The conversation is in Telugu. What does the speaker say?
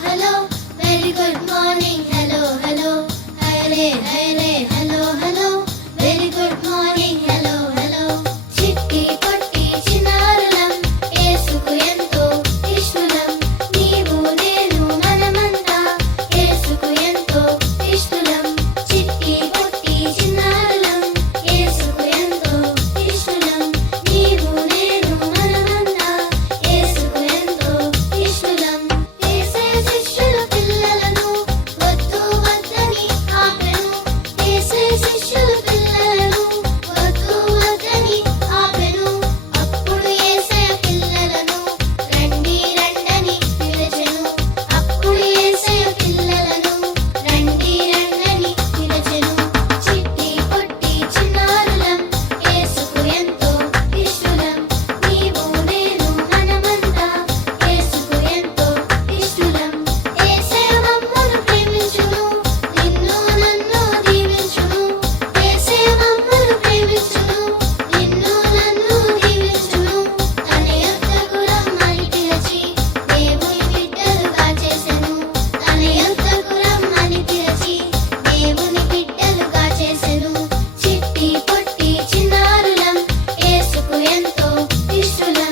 Hello very good morning. то, и что